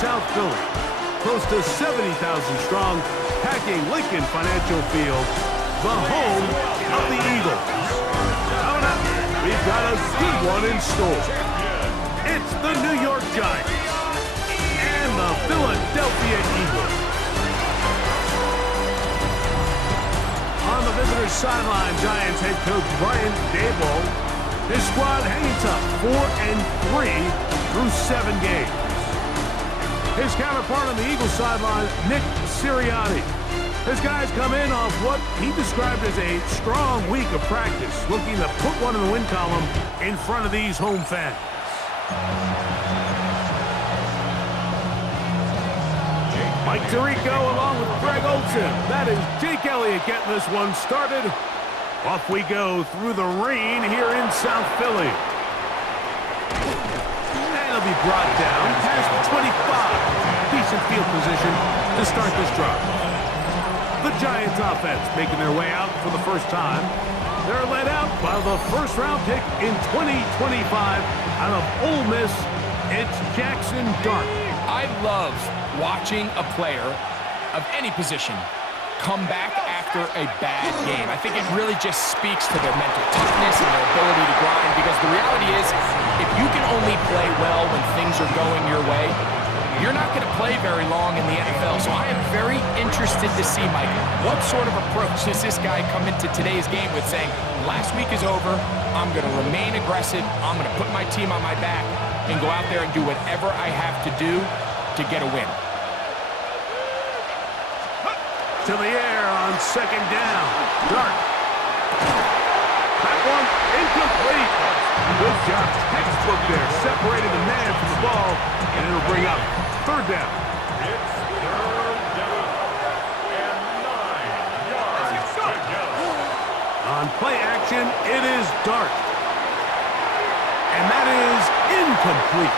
South Philly. Close to 70,000 strong, packing Lincoln Financial Field, the home of the Eagles. Coming up, we've got a good one in store. It's the New York Giants and the Philadelphia Eagles. On the visitors' sideline, Giants head coach Brian Daboll. His squad hanging tough, 4-3 through 7 games. His counterpart on the Eagles sideline, Nick Sirianni. His guys come in off what he described as a strong week of practice, looking to put one in the win column in front of these home fans. Mike Tirico along with Greg Olsen. That is Jake Elliott getting this one started. Off we go through the rain here in South Philly. And it'll be brought down past the 25. Decent field position to start this drive. The Giants offense making their way out for the first time. They're led out by the first-round pick in 2025 out of Ole Miss. It's Jackson Dart. I love watching a player of any position come back after a bad game. I think it really just speaks to their mental toughness and their ability to grind, because the reality is, if you can only play well when things are going your way, you're not going to play very long in the NFL. So I am very interested to see, Mike, what sort of approach does this guy come into today's game with, saying, last week is over, I'm going to remain aggressive, I'm going to put my team on my back and go out there and do whatever I have to do to get a win. To the air on second down. Dart. That one incomplete. Good job. Textbook there. Separating the man from the ball. And it'll bring up third down. It's third down and 9 yards. On play action, it is Dart. And that is incomplete.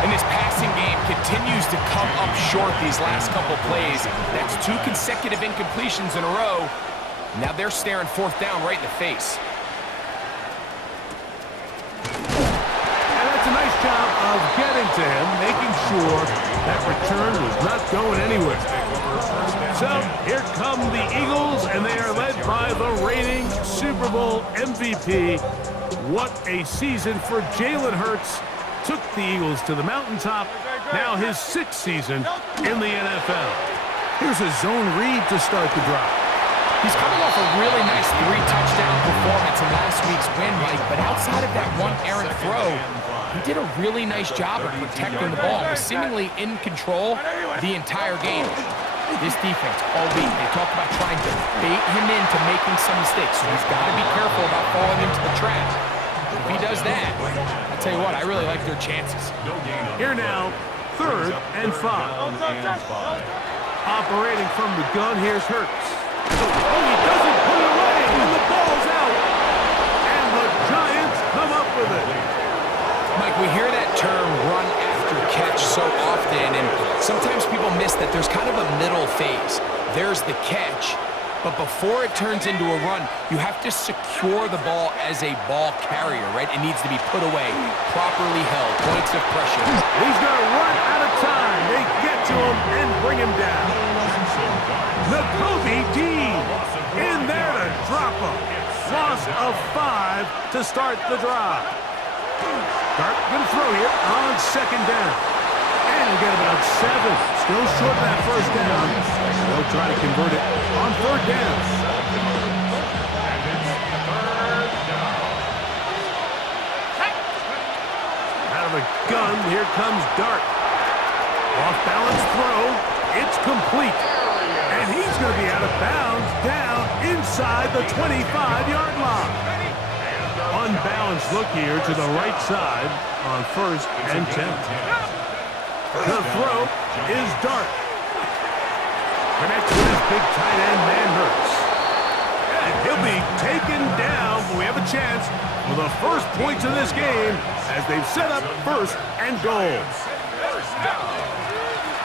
And this passing game continues to come up short these last couple plays. That's 2 consecutive incompletions in a row. Now they're staring fourth down right in the face. And that's a nice job of getting to him, making sure that return was not going anywhere. So here come the Eagles, and they are led by the reigning Super Bowl MVP. What a season for Jalen Hurts. Took the Eagles to the mountaintop. Now his 6th season in the NFL. Here's a zone read to start the drive. He's coming off a really nice 3-touchdown performance in last week's win, Mike, but outside of that one errant throw, he did a really nice job of protecting the ball. Was seemingly in control the entire game. This defense, all week, they talked about trying to bait him into making some mistakes, so he's got to be careful about falling into the trap. If he does that, I'll tell you what, I really like their chances. Here now, 3rd and 5. Operating from the gun, here's Hurts. Oh, he doesn't put it away, and the ball's out. And the Giants come up with it. Mike, we hear that term run after catch so often, and sometimes people miss that there's kind of a middle phase. There's the catch, but before it turns into a run, you have to secure the ball as a ball carrier, right? It needs to be put away, properly held, points of pressure. He's going to run out of time. They get to him and bring him down. Nakobe Dean in there to drop him. Loss of 5 to start the drive. Dart going to throw here on second down. And he'll get about 7. Still short of that first down. They'll try to convert it on third down. Out of the gun, here comes Dart. Off-balance throw. It's complete. And he's going to be out of bounds down inside the 25-yard line. Unbalanced look here to the right side on 1st and 10. The throw is Dart. Connects with his big tight end, man Hurts. And he'll be taken down, but we have a chance for the first points of this game as they've set up 1st and goal.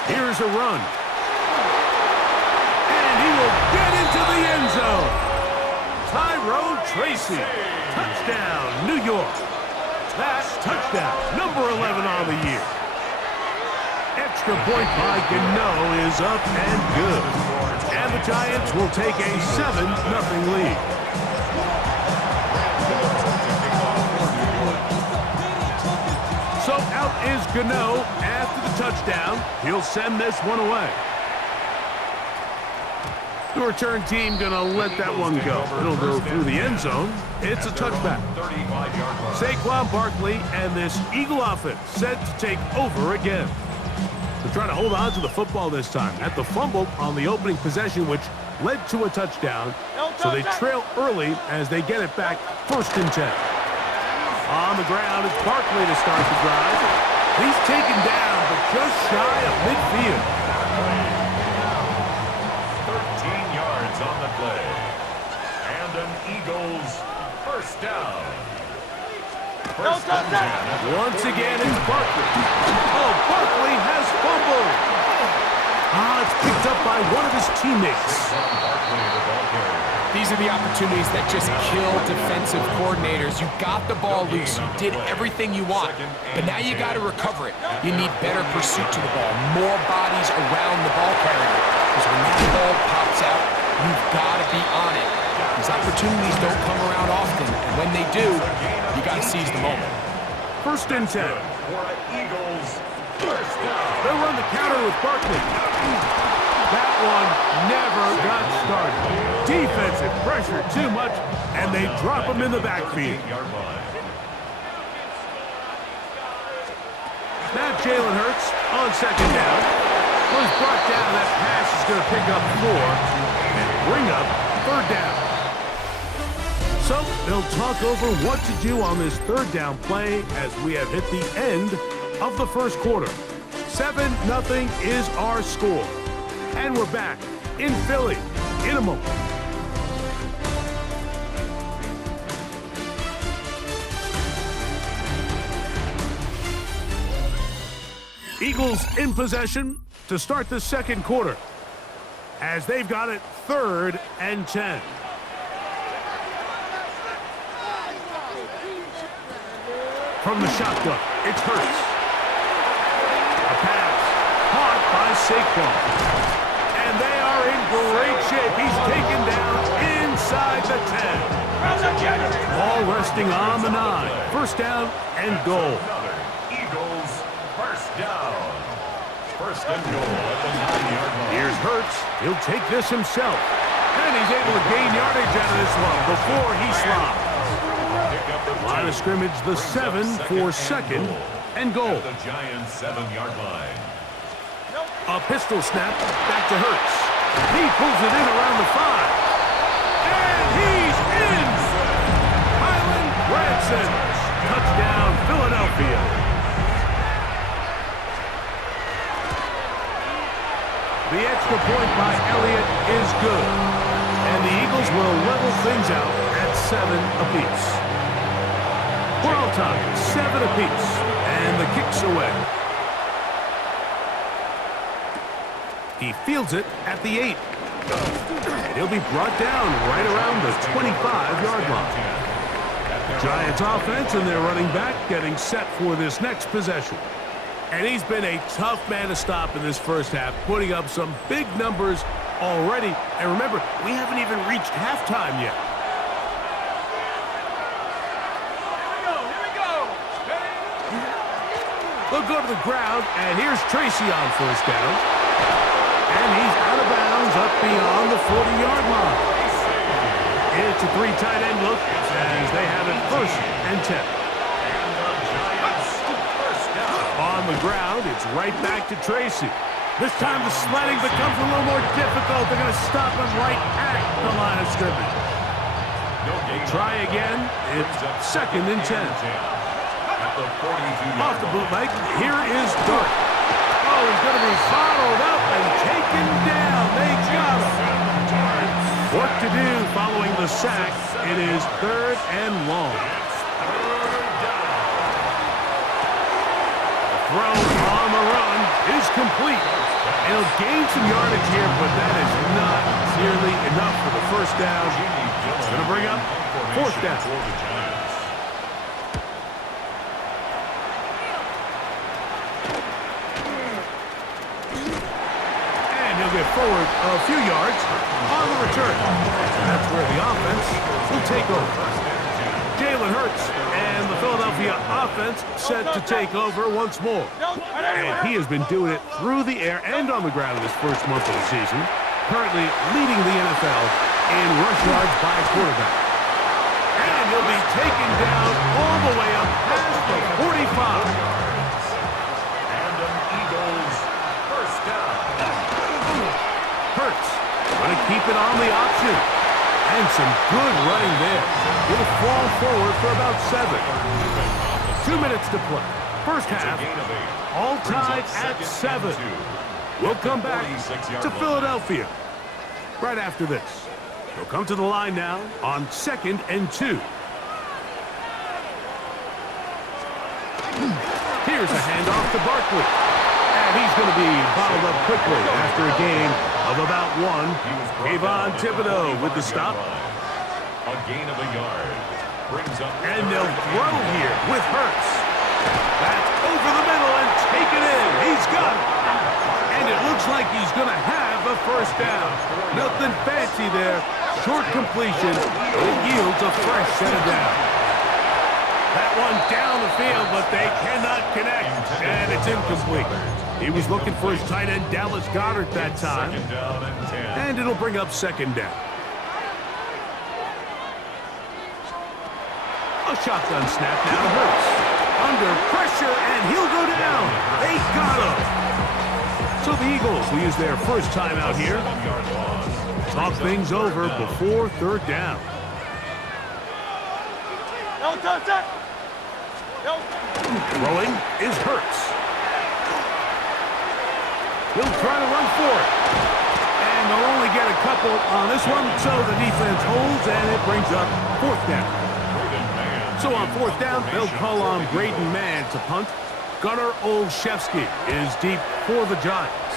Here's a run. And he will get into the end zone. Tyrone Tracy. Touchdown, New York. That's touchdown, number 11 on the year. Extra point by Gano is up and good. And the Giants will take a 7-0 lead. So out is Gano after the touchdown. He'll send this one away. The return team going to let that one go. It'll go through the end zone. It's a touchback. Saquon Barkley and this Eagle offense set to take over again. They're trying to hold on to the football this time at the fumble on the opening possession, which led to a touchdown. So they trail early as they get it back 1st and 10. On the ground, it's Barkley to start the drive. He's taken down, but just shy of midfield. 13 yards on the play. And an Eagles first down. First and 10. Once again, it's Barkley. Oh, Barkley has fumbled. It's picked up by one of his teammates. These are the opportunities that just kill defensive coordinators. You got the ball loose. You did everything you want. But now you got to recover it. You need better pursuit to the ball. More bodies around the ball carrier. Because when that ball pops out, you've got to be on it. These opportunities don't come around often. And when they do, you got to seize the moment. 1st and 10. Eagles first down. They'll run the counter with Barkley. That one never got started. Defensive pressure too much, and they drop him in the backfield. Now Jalen Hurts on 2nd down. Was brought down. That pass is going to pick up 4 and bring up 3rd down. So they'll talk over what to do on this 3rd down play as we have hit the end of the 1st quarter. 7-0 is our score. And we're back in Philly in a moment. Eagles in possession to start the 2nd quarter as they've got it 3rd and 10. From the shotgun, it's Hurts. A pass caught by Saquon. And they are in great shape. He's taken down inside the 10. Ball resting on the 9. 1st down and goal. Eagles first down. 1st and goal at the 9-yard line. Here's Hurts. He'll take this himself. And he's able to gain yardage out of this one before he slops. Line of scrimmage, the 7 for 2nd and goal. The Giants 7-yard line. A pistol snap, back to Hurts. He pulls it in around the 5. And he's in! Highland Branson. Touchdown, Philadelphia. The extra point by Elliott is good. And the Eagles will level things out at 7 apiece. We're all tied, 7 apiece. And the kick's away. He fields it at the 8. And he'll be brought down right around the 25-yard line. Giants offense and their running back getting set for this next possession. And he's been a tough man to stop in this 1st half, putting up some big numbers already. And remember, we haven't even reached halftime yet. They'll go to the ground, and here's Tracy on 1st down. And he's out of bounds up beyond the 40-yard line. It's a 3 tight end look as they have it 1st and 10. On the ground, it's right back to Tracy. This time the sledding becomes a little more difficult. They're going to stop him right at the line of scrimmage. Try again. It's 2nd and 10. Off the bootleg, here is Dart. Oh, he's going to be followed up and taken down. They got him. What to do following the sack. It is 3rd and long. The throw on the run is complete. He'll gain some yardage here, but that is not nearly enough for the 1st down. It's going to bring up 4th down. And he'll get forward a few yards on the return. And that's where the offense will take over. Jalen Hurts and the Philadelphia offense set to take over once more. And he has been doing it through the air and on the ground in this first month of the season, currently leading the NFL in rush yards by quarterback. And he'll be taken down all the way up past the 45. And an Eagles first down. Hurts going to keep it on the option. And some good running there. He'll fall forward for about 7. 2 minutes to play. First half, all tied at 7. We'll come back to Philadelphia right after this. They'll come to the line now on 2nd and 2. Here's a handoff to Barkley. And he's going to be bottled up quickly after a gain of about 1. Kayvon Thibodeau with the stop. A gain of a yard. Brings up And they'll throw here with Hurts. That's over the middle and taken in. He's got it. And it looks like he's going to have a first down. Nothing fancy there. Short completion. It yields a fresh set of downs. That one down the field, but they cannot connect. And it's incomplete. He was looking for his tight end, Dallas Goedert, that time. second down and 10. And it'll bring up 2nd down. A shotgun snap now to Hurts. Under pressure, and he'll go down. They got him. So the Eagles will use their first time out here. 7-yard loss. Talk things over before 3rd down. Throwing is Hurts. He'll try to run for it. And they'll only get a couple on this one, so the defense holds, and it brings up 4th down. So on 4th down, they'll call on Braden Mann to punt. Gunnar Olszewski is deep for the Giants.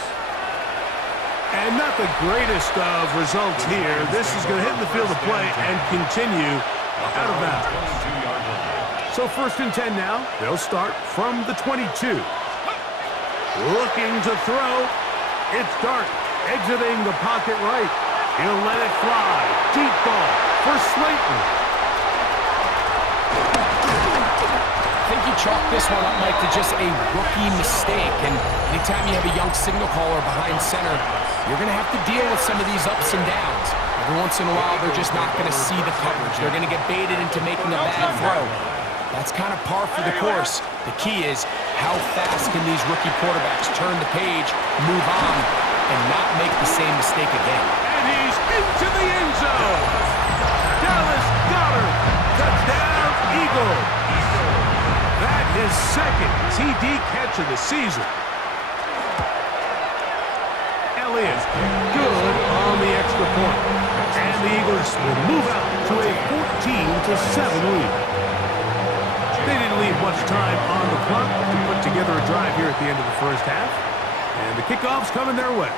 And not the greatest of results here. This is going to hit the field of play and continue out of bounds. 22-yard line. So 1st and 10 now. They'll start from the 22. Looking to throw. It's Dart exiting the pocket right. He'll let it fly. Deep ball for Slayton. I think you chalk this one up, Mike, to just a rookie mistake. And anytime you have a young signal caller behind center, you're going to have to deal with some of these ups and downs. Every once in a while, they're just not going to see the coverage. They're going to get baited into making a bad throw. That's kind of par for the course. The key is how fast can these rookie quarterbacks turn the page, move on, and not make the same mistake again. And he's into the end zone. Dallas Goedert. Touchdown, Eagles. That is 2nd TD catch of the season. Elliott, good on the extra point. And the Eagles will move out to a 14-7 lead. They didn't leave much time on the clock to put together a drive here at the end of the first half. And the kickoff's coming their way.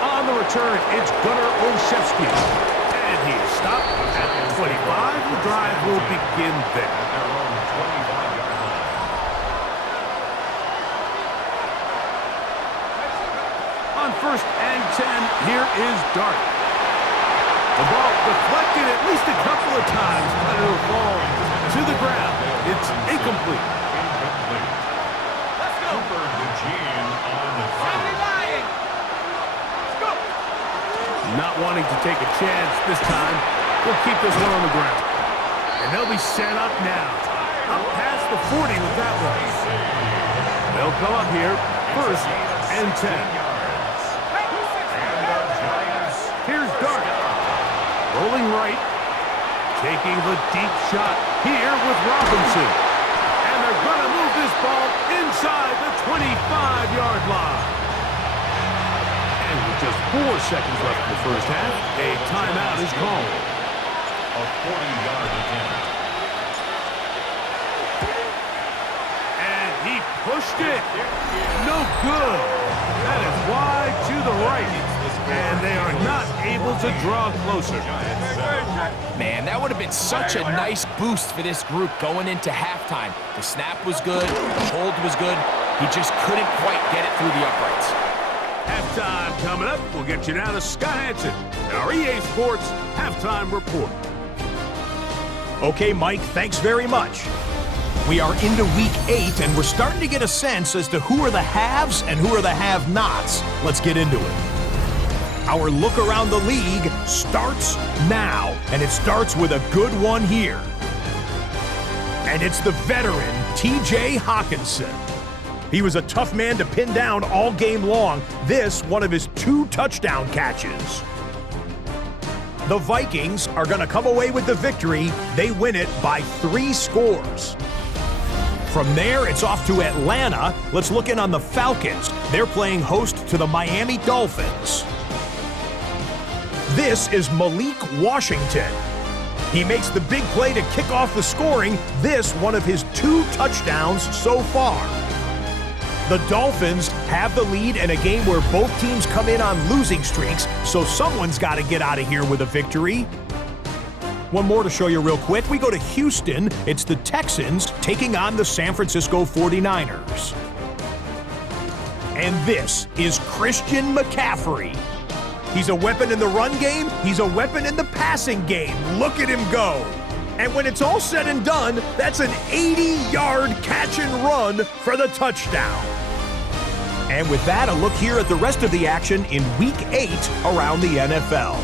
On the return, it's Gunnar Olszewski. And he is stopped at the 25. The drive will begin there. Their own 25-yard line. On 1st and 10, here is Dart. The ball deflected at least a couple of times, but it'll fall to the ground. It's incomplete. Incomplete. Let's go. Cooper DeJean on the Not wanting to take a chance this time, we'll keep this one on the ground. And they'll be set up now. Up past the 40 with that one. They'll come up here, 1st and 10. Here's Dart. Rolling right. Taking the deep shot here with Robinson. And they're going to move this ball inside the 25-yard line. And with just 4 seconds left in the first half, a timeout is called. A 40-yard attempt. And he pushed it. No good. That is wide to the right. And they are not able to draw closer. Man, that would have been such a nice boost for this group going into halftime. The snap was good, the hold was good. He just couldn't quite get it through the uprights. Halftime coming up. We'll get you down to Scott Hansen and our EA Sports Halftime Report. Okay, Mike, thanks very much. We are into week 8, and we're starting to get a sense as to who are the haves and who are the have-nots. Let's get into it. Our look around the league starts now, and it starts with a good one here. And it's the veteran, T.J. Hawkinson. He was a tough man to pin down all game long. This, one of his 2 touchdown catches. The Vikings are going to come away with the victory. They win it by 3 scores. From there, it's off to Atlanta. Let's look in on the Falcons. They're playing host to the Miami Dolphins. This is Malik Washington. He makes the big play to kick off the scoring. This, one of his 2 touchdowns so far. The Dolphins have the lead in a game where both teams come in on losing streaks, so someone's got to get out of here with a victory. One more to show you real quick. We go to Houston. It's the Texans taking on the San Francisco 49ers. And this is Christian McCaffrey. He's a weapon in the run game. He's a weapon in the passing game. Look at him go. And when it's all said and done, that's an 80-yard catch and run for the touchdown. And with that, a look here at the rest of the action in Week 8 around the NFL.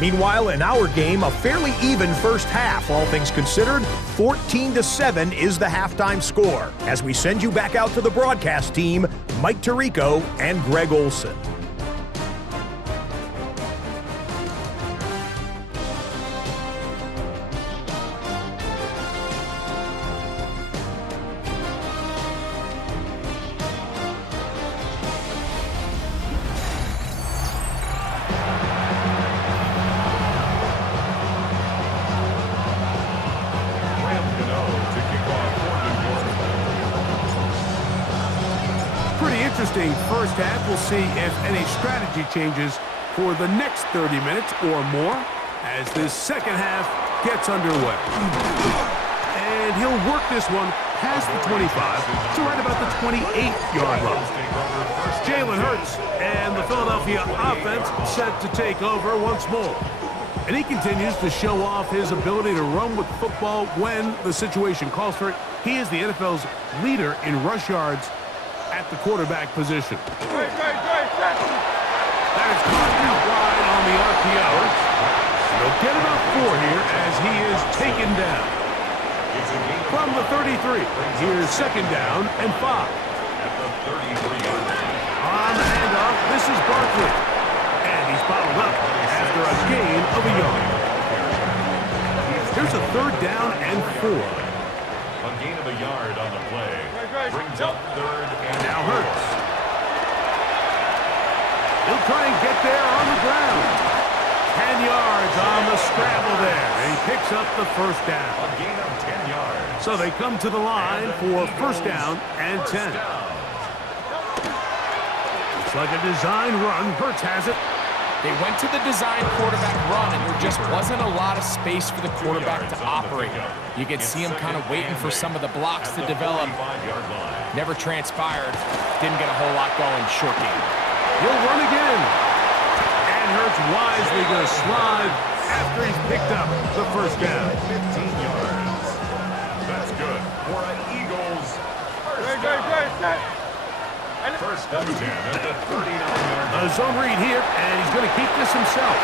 Meanwhile, in our game, a fairly even first half, all things considered. 14-7 is the halftime score. As we send you back out to the broadcast team, Mike Tirico and Greg Olson. Interesting first half. We'll see if any strategy changes for the next 30 minutes or more as this second half gets underway. And he'll work this one past the 25 to right about the 28-yard line. Jalen Hurts and the Philadelphia offense set to take over once more. And he continues to show off his ability to run with the football when the situation calls for it. He is the NFL's leader in rush yards at the quarterback position. That is caught out wide on the RPO. He'll get about 4 here as he is taken down. From the 33, here's second down and 5. On the handoff, this is Barkley. And he's followed up after a gain of a yard. Here's a third down and 4. A gain of a yard on the play. Brings up third and now Hurts. He'll try and get there on the ground. 10 yards on the scramble there. And he picks up the first down. a gain of 10 yards. So they come to the line for first down and 10. It's like a design run. Hurts has it. They went to the design quarterback run, and there just wasn't a lot of space for the quarterback to operate. You could see him kind of waiting for some of the blocks to develop. Never transpired. Didn't get a whole lot going short game. He'll run again. And Hurts wisely going to slide after he's picked up the first down. 15 yards. That's good for an Eagles first down. First and 10 at the 39-yard line. A zone read here, and he's going to keep this himself.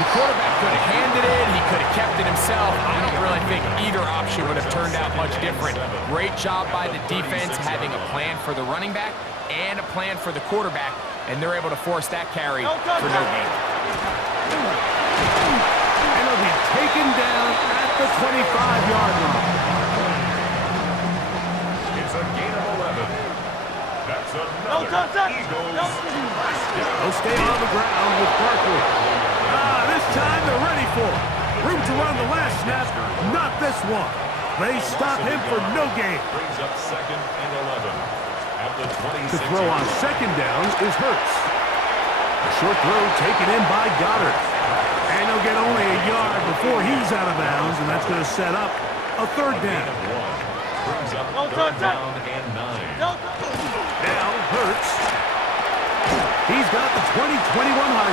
The quarterback could have handed it. He could have kept it himself. I don't really think either option would have turned out much different. Great job by the defense having a plan for the running back and a plan for the quarterback, and they're able to force that carry for no gain. And he'll be taken down at the 25-yard line. It's a gain of 11. That's another Eagles first down. They'll stay on the ground with Barkley. This time they're ready for it. Room to run the last snap, not this one. They stop him for no gain. Brings up second and 11 at the 26. To throw on second down is Hurts. A short throw taken in by Goddard. And he'll get only a yard before he's out of bounds, and that's going to set up a third down. Brings up third down and 9. Now Hurts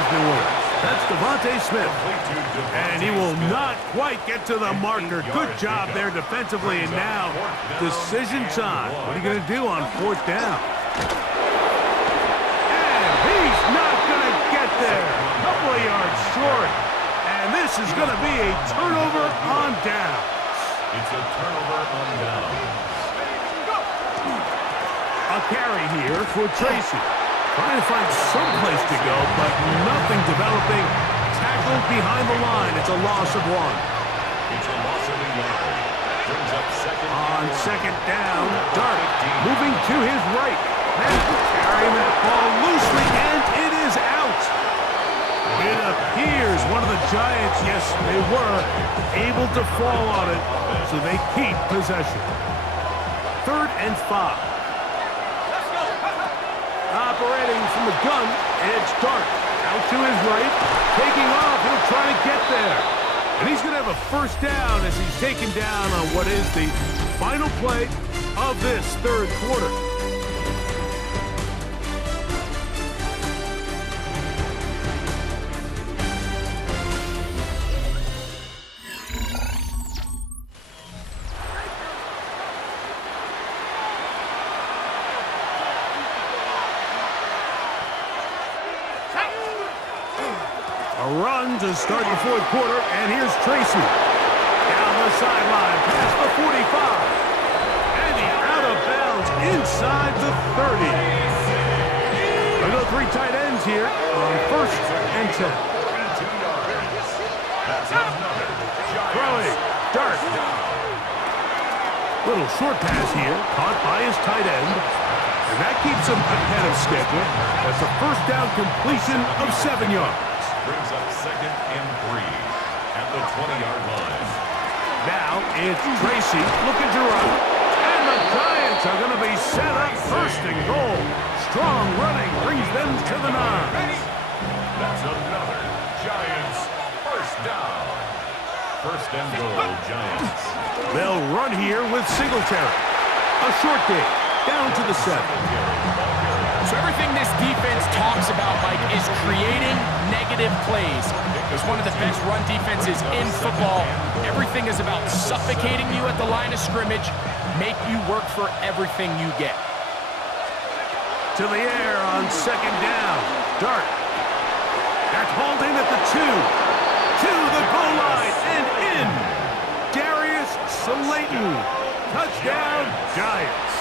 Heisman winner. That's Devontae Smith. And he will not quite get to the marker. Good job there defensively. And now, decision time. What are you going to do on 4th down? And he's not going to get there. A couple of yards short. And this is going to be a turnover on down. It's a turnover on down. A carry here for Tracy. Trying to find some place to go, but nothing developing. Tackled behind the line. It's a loss of 1. It's a loss of a yard. Brings up second. On 2nd down, Dart moving to his right. Now carrying that ball loosely, and it is out. It appears one of the Giants, yes, they were able to fall on it, so they keep possession. 3rd and 5. Operating from the gun, it's Dart. Out to his right, taking off, he'll try to get there. And he's going to have a 1st down as he's taken down on what is the final play of this 3rd quarter. A run to start the 4th quarter, and here's Tracy. Down the sideline, past the 45. And he's out of bounds inside the 30. We'll go 3 tight ends here on 1st and 10. Throwing, Dart. Little short pass here, caught by his tight end. And that keeps him ahead of schedule. That's a 1st down completion of 7 yards. Brings up 2nd and 3 at the 20-yard line. Now it's Tracy looking to run. And the Giants are going to be set up 1st and goal. Strong running brings them to the 9. That's another Giants 1st down. 1st and goal, Giants. They'll run here with Singletary. A short game down to the 7. So everything this defense talks about, Mike, is creating negative plays. It's one of the best run defenses in football. Everything is about suffocating you at the line of scrimmage, make you work for everything you get. To the air on 2nd down. Dart. That's hauled in at the 2. To the goal line and in. Darius Slayton. Touchdown, Giants.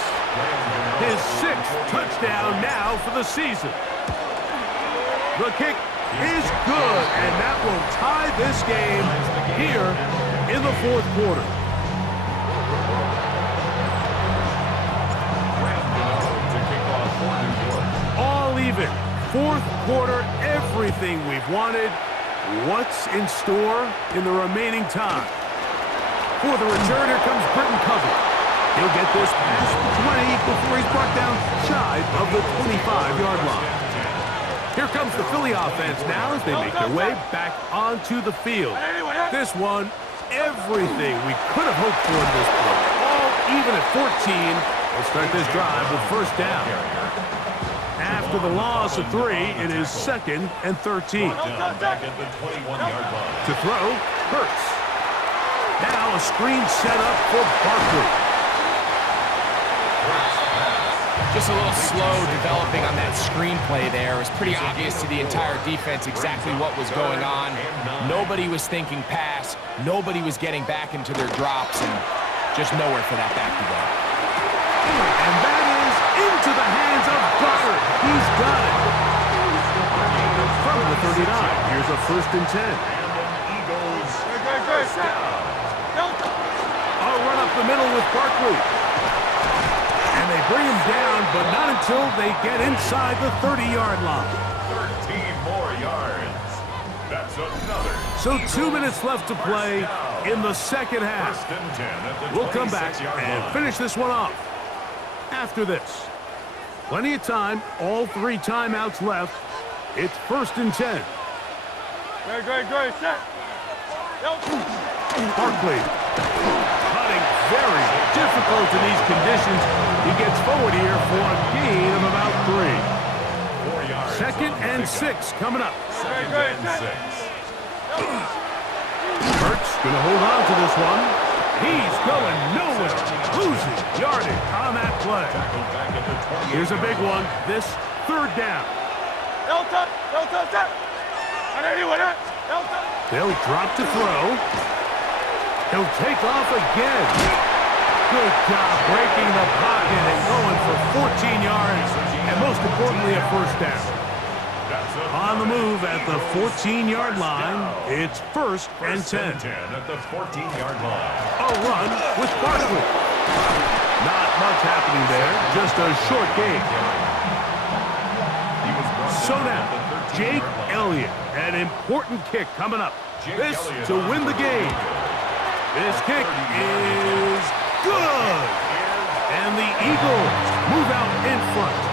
His 6th touchdown now for the season. The kick is good, and that will tie this game here in the 4th quarter. All even. 4th quarter, everything we've wanted. What's in store in the remaining time? For the return, here comes Britton Covey. He'll get this past the 20 before he's brought down shy of the 25-yard line. Here comes the Philly offense now as they make their way back onto the field. This one, everything we could have hoped for in this play. All even at 14. We'll start this drive with 1st down. After the loss of 3, it is 2nd and 13. To throw, Hurts. Now a screen set up for Barkley. Just a little slow developing on that screenplay there. It was pretty obvious to the entire defense exactly what was going on. Nobody was thinking pass. Nobody was getting back into their drops, and just nowhere for that back to go. And that is into the hands of Goddard. He's got it. From the 39, here's a 1st and 10. Eagles. A run up the middle with Barkley. And they bring him down, but not until they get inside the 30-yard line. 13 more yards. That's another. So 2 minutes left to play in the 2nd half. 1st and 10 at the We'll come back 26-yard and line. finish this one off after this. Plenty of time, all 3 timeouts left. It's 1st and 10. Great, set. Barkley cutting very difficult in these conditions. He gets forward here for a gain of about 3. 4 yards. 2nd and 6 coming up. Second and 6. Hurts going to hold on to this one. He's going nowhere. Losing yardage on that play. Tackled back at the 28. Here's a big one. This third down. Delta, set. And anyone, Delta. They'll drop to throw. He'll take off again. Good job breaking the pocket and going for 14 yards, and most importantly, a first down. On the move at the 14-yard line, it's first and 10. 10 at the 14-yard line. A run with Barkley. Not much happening there, just a short gain. So now, Jake Elliott, an important kick coming up. This to win the game. This kick is good. And the Eagles move out in front.